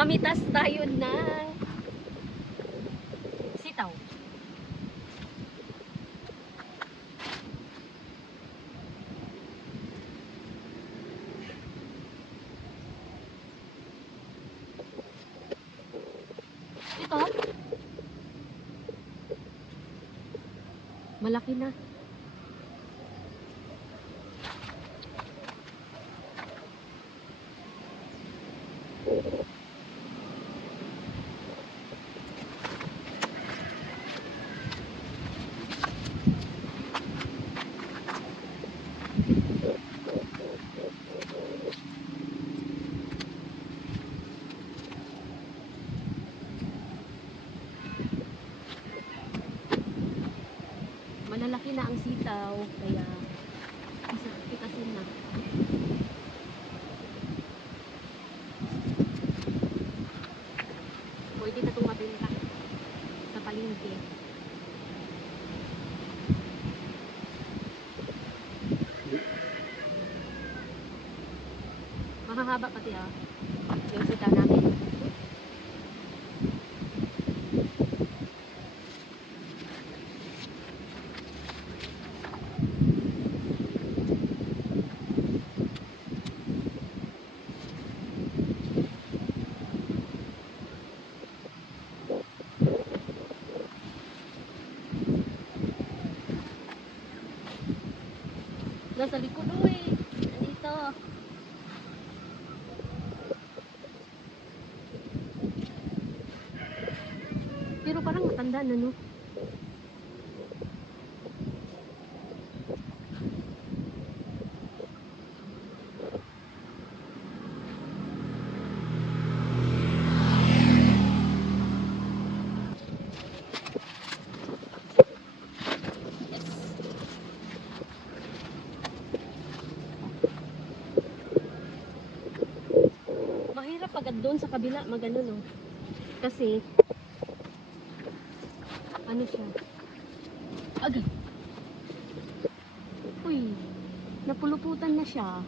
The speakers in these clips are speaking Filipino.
Mamitas tayo ng sitaw. Ito. Malaki na. Malalaki na ang sitaw, kaya isa pitasin na. Pwede na itong sa palengke. Mahahaba pati ah. Yung sitaw natin. Nasa likod mo eh. Nandito. Pero parang matanda na no. Mahirap agad doon sa kabila magano no. Kasi ano siya? Agad. Uy, napuluputan na siya.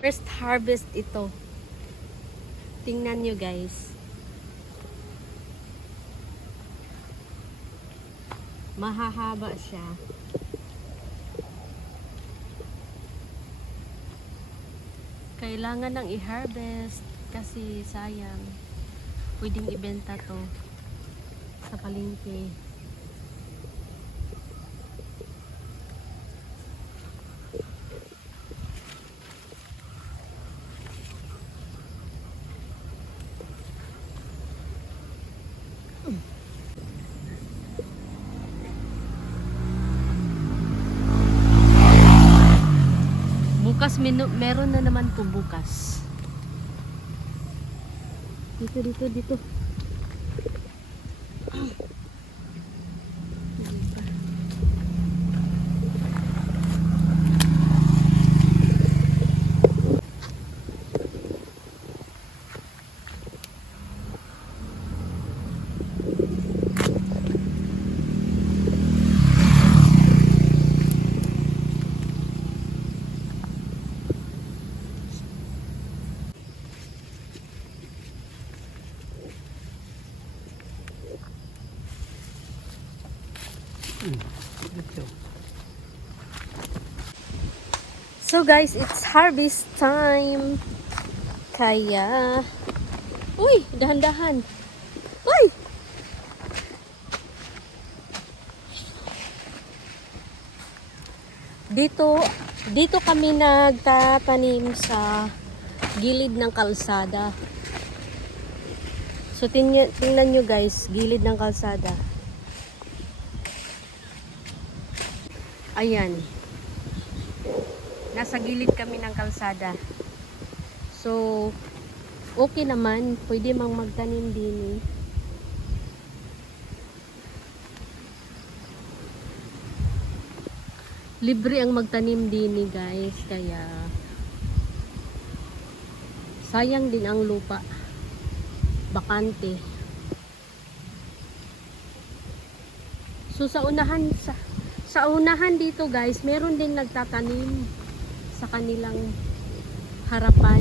First harvest ito. Tingnan nyo guys. Mahahaba siya. Kailangan nang i-harvest kasi sayang. Pwedeng ibenta to sa palengke. Bukas menu, meron na naman po bukas. Dito, dito, dito. Guys, it's harvest time. Kaya... Uy, dahan-dahan. Uy! Dito, dito kami nagtatanim sa gilid ng kalsada. So tingnan, tingnan nyo guys, gilid ng kalsada. Ayan. Nasa gilid kami ng kalsada. So, okay naman. Pwede mang magtanim din eh. Libre ang magtanim din eh guys. Kaya, Sayang din ang lupa. Bakante. So sa unahan sa sa unahan dito guys, meron din nagtatanim sa kanilang harapan.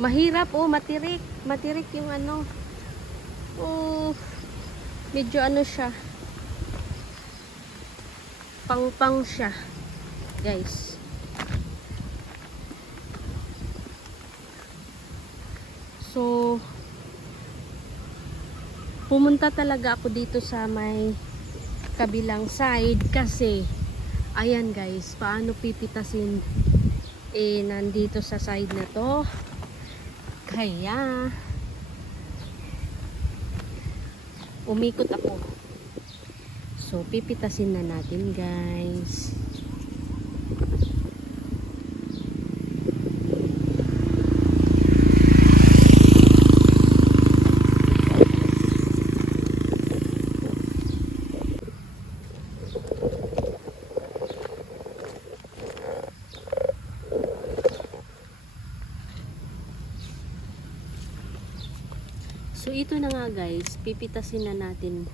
Mahirap oh, matirik. Matirik yung ano. Oh, medyo ano siya. Pang-pang siya. Guys. So, pumunta talaga ako dito sa may kabilang side kasi ayan guys, paano pipitasin eh nandito sa side na to kaya, umikot ako. So, pipitasin na natin guys. So, ito na nga guys, pipitasin na natin.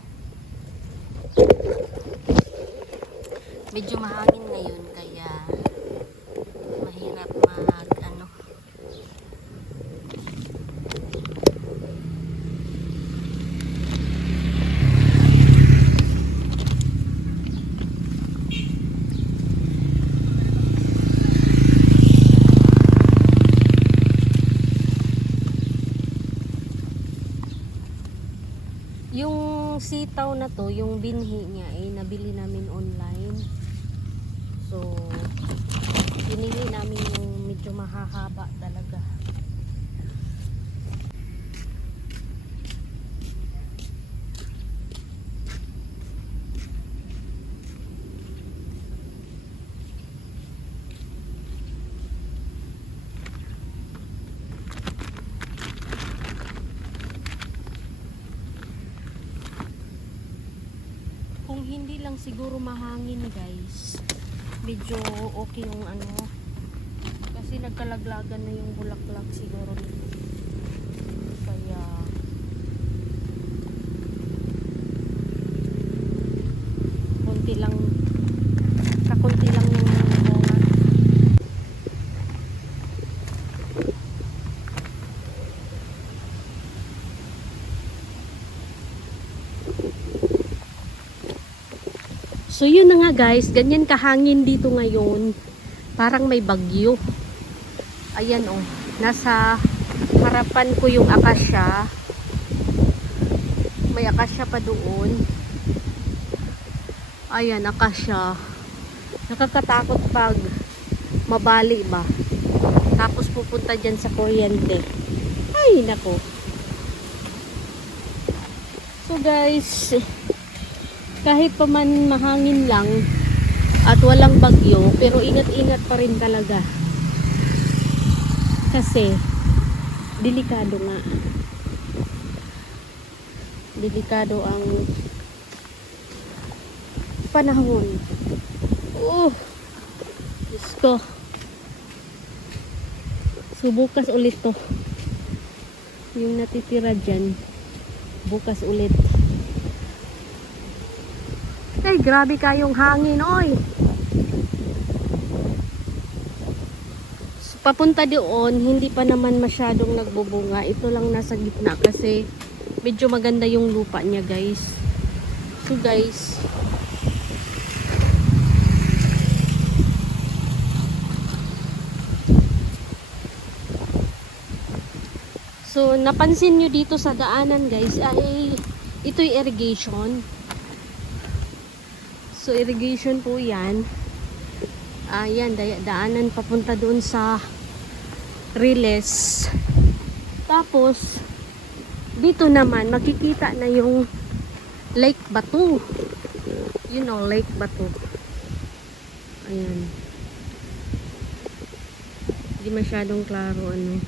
Medyo mahangin ngayon, kaya mahirap mag, ano, Sitaw na to, yung binhi niya eh, nabili namin online. So, pinili namin yung medyo mahahaba talaga. Kung hindi lang siguro mahangin guys, medyo okay yung ano. Kasi nagkalaglagan na yung bulaklak siguro nito. Kaya konti lang kakunti lang yung bunga. So yun na nga guys, ganyan kahangin dito ngayon. Parang may bagyo. Ayan oh, nasa harapan ko yung akasya. May akasya pa doon. Ayan, akasya. Nakakatakot pag mabali ba. Tapos pupunta dyan sa kuryente. Ay, nako. So guys, kahit pa man mahangin lang at walang bagyo, pero ingat-ingat pa rin talaga. Kasi, delikado nga. Delikado ang panahon. Oh, Diyos ko. So, bukas ulit to. Yung natitira dyan, bukas ulit. Ay, grabe kayong hangin, oy. So, papunta doon, hindi pa naman masyadong nagbubunga. Ito lang nasa gitna kasi medyo maganda yung lupa niya, guys. So, guys, So, napansin nyo dito sa daanan, guys, ay ito'y irrigation. So, irrigation po yan. Ayan, da daanan papunta doon sa Riles. Tapos, dito naman, makikita na yung Lake Batu. You know, Lake Batu. Ayan. Hindi masyadong klaro, ano.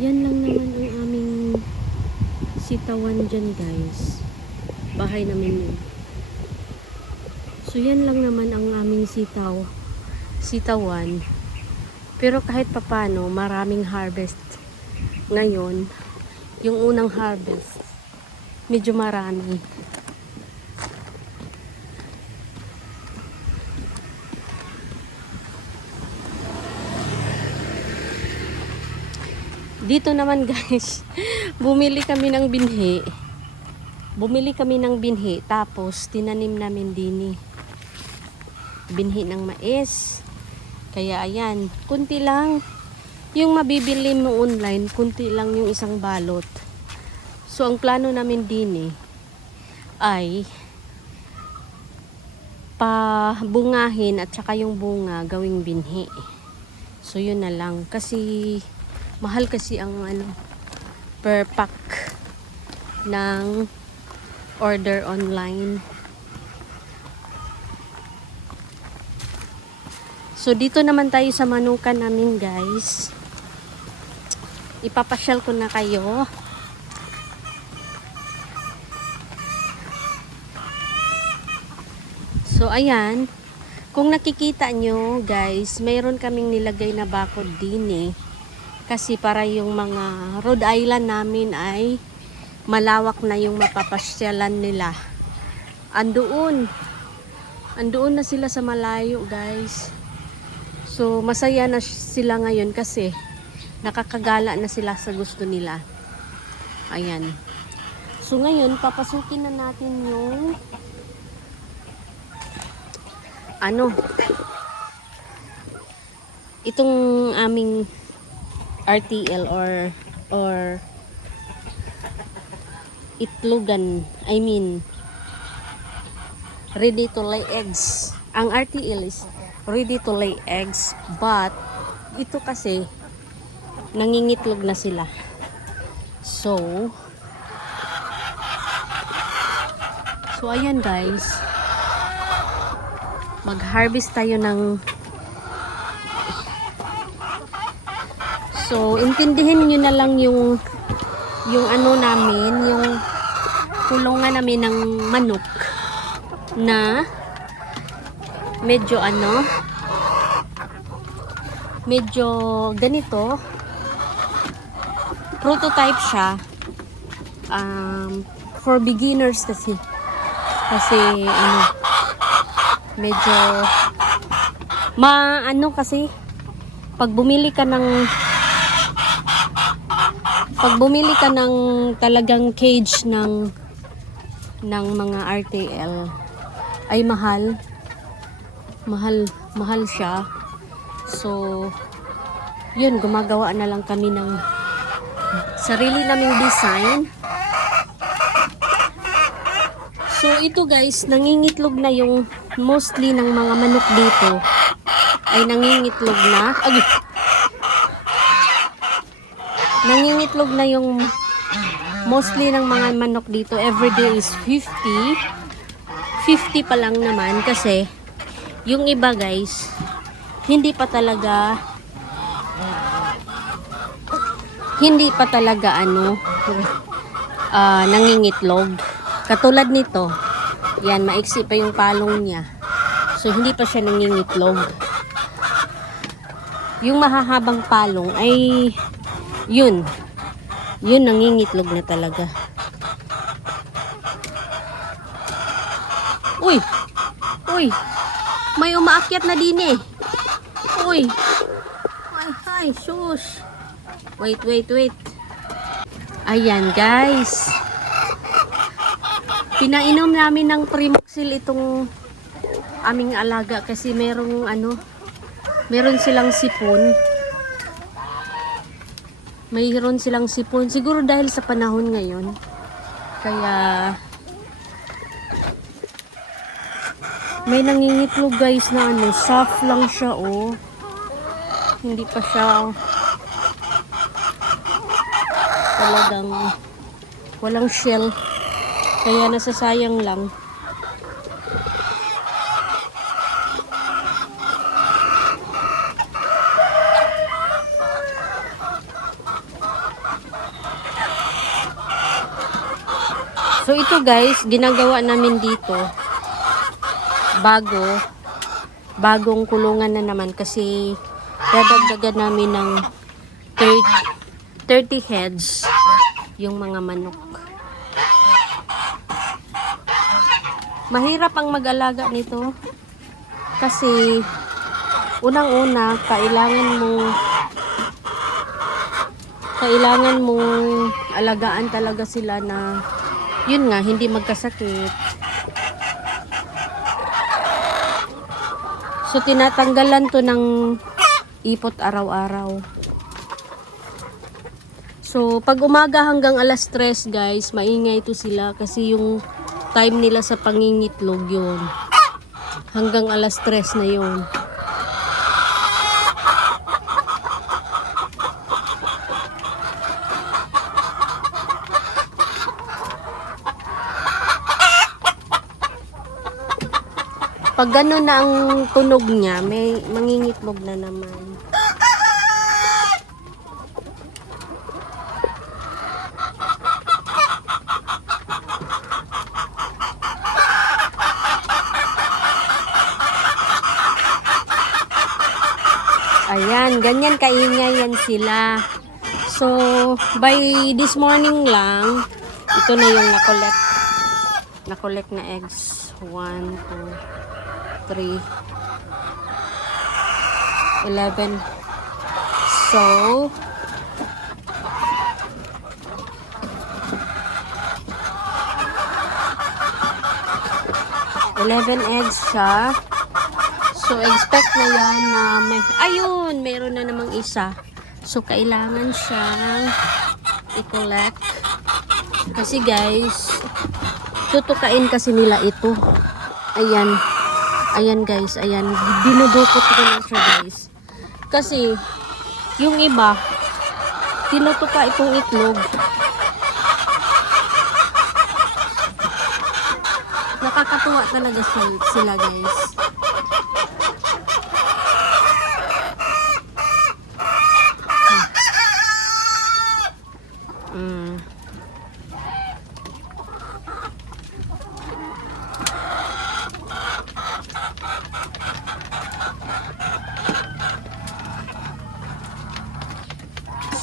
Yan lang naman ang aming sitawan dyan guys. Bahay namin yun. So yan lang naman ang aming sitaw. Sitawan. Pero kahit papano, maraming harvest ngayon. Yung unang harvest, medyo marami. Dito naman guys, bumili kami ng binhi. Bumili kami ng binhi, tapos tinanim namin dini. Binhi ng mais. Kaya ayan, kunti lang. Yung mabibili mo online, kunti lang yung isang balot. So ang plano namin dini ay pabungahin at saka yung bunga gawing binhi. So yun na lang kasi mahal kasi ang ano per pack ng order online. So dito naman tayo sa manukan namin guys. Ipapasyal ko na kayo. So ayan, kung nakikita nyo guys, mayroon kaming nilagay na bakod din eh. Kasi para yung mga Rhode Island namin ay malawak na yung mapapasyalan nila. Andoon. Andoon na sila sa malayo guys. So masaya na sila ngayon kasi nakakagala na sila sa gusto nila. Ayan. So ngayon papasukin na natin yung ano itong aming RTL or or itlogan I mean ready to lay eggs. Ang RTL is ready to lay eggs but ito kasi nangingitlog na sila. So so ayan guys. Mag-harvest tayo ng So, intindihin nyo na lang yung yung ano namin, yung kulungan namin ng manok na medyo ano medyo ganito. Prototype siya um, for beginners kasi. Kasi ano medyo ma ano kasi pag bumili ka ng pag bumili ka ng talagang cage ng ng mga RTL ay mahal. Mahal mahal siya. So yun gumagawa na lang kami ng sarili naming design. So ito guys nangingitlog na yung mostly ng mga manok dito. Ay nangingitlog na. Ay nangingitlog na yung mostly ng mga manok dito. Everyday is 50 50 pa lang naman kasi yung iba guys hindi pa talaga hindi pa talaga ano ah, nangingitlog. Katulad nito yan maiksi pa yung palong niya. So hindi pa siya nangingitlog. Yung mahahabang palong ay yun yun nangingitlog na talaga. Uy! Uy! May umaakyat na din eh. Uy! Ay ay sus! Wait wait wait. Ayan guys. Pinainom namin ng primoxil itong aming alaga kasi merong ano meron silang sipon mayroon silang sipon. Siguro dahil sa panahon ngayon. Kaya may nangingitlog guys na ano, soft lang siya oh. Hindi pa siya talagang walang shell. Kaya nasasayang lang. So ito guys, ginagawa namin dito bago bagong kulungan na naman kasi dadagdagan namin ng 30, 30 heads yung mga manok. Mahirap ang mag-alaga nito kasi unang-una kailangan mo kailangan mong alagaan talaga sila na yun nga hindi magkasakit. So tinatanggalan to ng ipot araw-araw. So pag umaga hanggang alas 3 guys maingay to sila kasi yung time nila sa pangingitlog yun. Hanggang alas 3 na yun Pag gano'n na ang tunog niya, may mangingitlog na naman. Ayan, ganyan kaingay yan sila. So, by this morning lang, ito na yung na-collect. Na-collect na eggs. 1, 2, 3, 11. So, Eleven eggs siya. So, expect na yan na may... Ayun! Meron na namang isa. So, kailangan siyang i-collect. Kasi guys, tutukain kasi nila ito. Ayan. Ayan guys, ayan. Dinudukot ko na siya guys. Kasi, yung iba, tinutuka itong itlog. Nakakatuwa talaga sil- sila guys.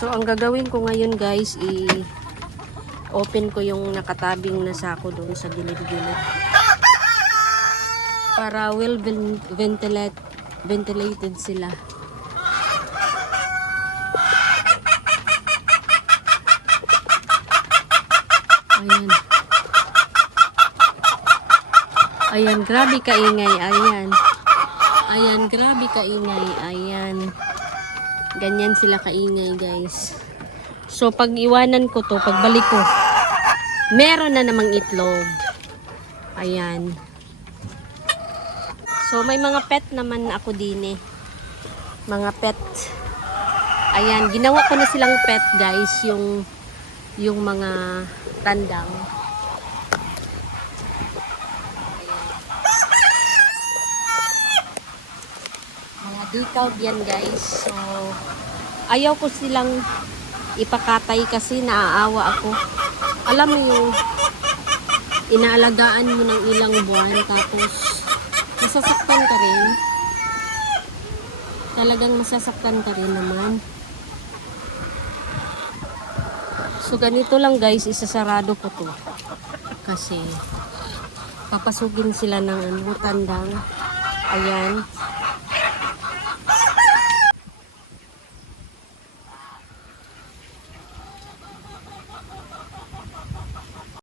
So, ang gagawin ko ngayon guys, i open ko yung nakatabing na sako doon sa gilid-gilid. Para well ven- ventilate, ventilated sila. Ayan. Ayan, grabe kaingay. Ayan. Ayan, grabe kaingay. Ayan. Ganyan sila kaingay, guys. So, pag iwanan ko to, pagbalik ko, meron na namang itlog. Ayan. So, may mga pet naman ako din eh. Mga pet. Ayan, ginawa ko na silang pet, guys, yung yung mga tandang. Decal yan guys. So, ayaw ko silang ipakatay kasi naaawa ako. Alam mo yung inaalagaan mo ng ilang buwan tapos masasaktan ka rin. Talagang masasaktan ka rin naman. So, ganito lang guys, isasarado ko to. Kasi, papasugin sila ng ano, tandang. Ayan.